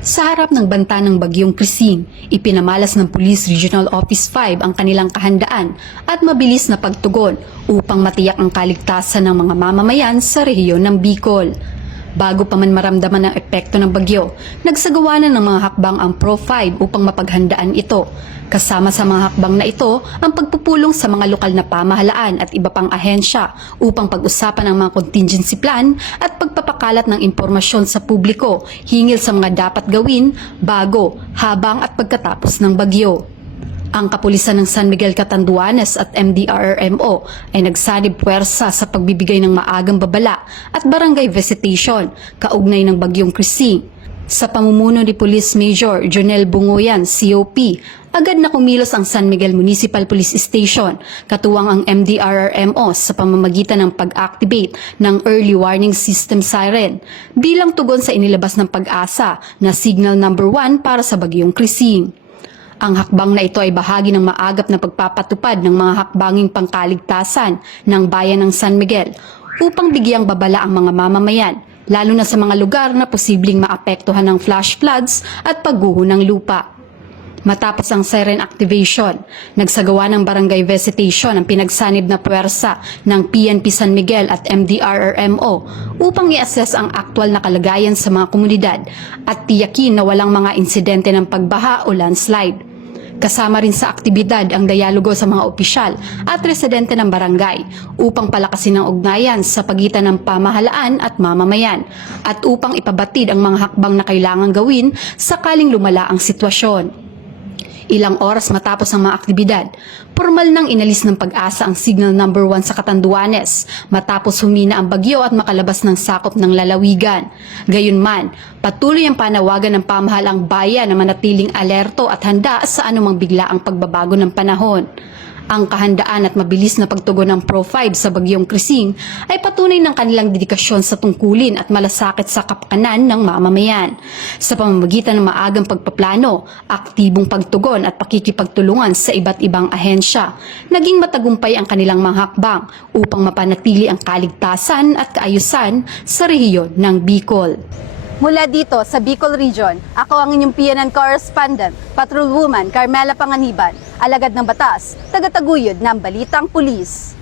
Sa harap ng banta ng bagyong Krising, ipinamalas ng Police Regional Office 5 ang kanilang kahandaan at mabilis na pagtugon upang matiyak ang kaligtasan ng mga mamamayan sa rehiyon ng Bicol. Bago pa man maramdaman ang epekto ng bagyo, nagsagawa na ng mga hakbang ang Pro-5 upang mapaghandaan ito. Kasama sa mga hakbang na ito ang pagpupulong sa mga lokal na pamahalaan at iba pang ahensya upang pag-usapan ang mga contingency plan at pagpapakalat ng impormasyon sa publiko hinggil sa mga dapat gawin bago, habang at pagkatapos ng bagyo. Ang kapulisan ng San Miguel Catanduanes at MDRRMO ay nagsanib puwersa sa pagbibigay ng maagang babala at barangay visitation kaugnay ng bagyong Krising. Sa pamumuno ni Police Major Jonel Bungoyan, COP, agad na kumilos ang San Miguel Municipal Police Station, katuwang ang MDRRMO sa pamamagitan ng pag-activate ng Early Warning System Siren bilang tugon sa inilabas ng Pag-asa na Signal Number 1 para sa bagyong Krising. Ang hakbang na ito ay bahagi ng maagap na pagpapatupad ng mga hakbanging pangkaligtasan ng bayan ng San Miguel upang bigyang babala ang mga mamamayan, lalo na sa mga lugar na posibleng maapektuhan ng flash floods at pagguho ng lupa. Matapos ang siren activation, nagsagawa ng barangay visitation ang pinagsanib na puwersa ng PNP San Miguel at MDRRMO upang i-assess ang aktwal na kalagayan sa mga komunidad at tiyakin na walang mga insidente ng pagbaha o landslide. Kasama rin sa aktibidad ang dialogo sa mga opisyal at residente ng barangay upang palakasin ang ugnayan sa pagitan ng pamahalaan at mamamayan at upang ipabatid ang mga hakbang na kailangang gawin sakaling lumala ang sitwasyon. Ilang oras matapos ang mga aktibidad, formal nang inalis ng Pag-asa ang Signal Number 1 sa Catanduanes matapos humina ang bagyo at makalabas ng sakop ng lalawigan. Gayunman, patuloy ang panawagan ng pamahalang bayan na manatiling alerto at handa sa anumang biglaang pagbabago ng panahon. Ang kahandaan at mabilis na pagtugon ng Pro-5 sa bagyong Krising ay patunay ng kanilang dedikasyon sa tungkulin at malasakit sa kapakanan ng mamamayan. Sa pamamagitan ng maagang pagpaplano, aktibong pagtugon at pakikipagtulungan sa iba't ibang ahensya, naging matagumpay ang kanilang mga hakbang upang mapanatili ang kaligtasan at kaayusan sa rehiyon ng Bicol. Mula dito sa Bicol Region, ako ang inyong PNN correspondent, Patrolwoman Carmela Panganiban, alagad ng batas, tagataguyod ng Balitang Pulis.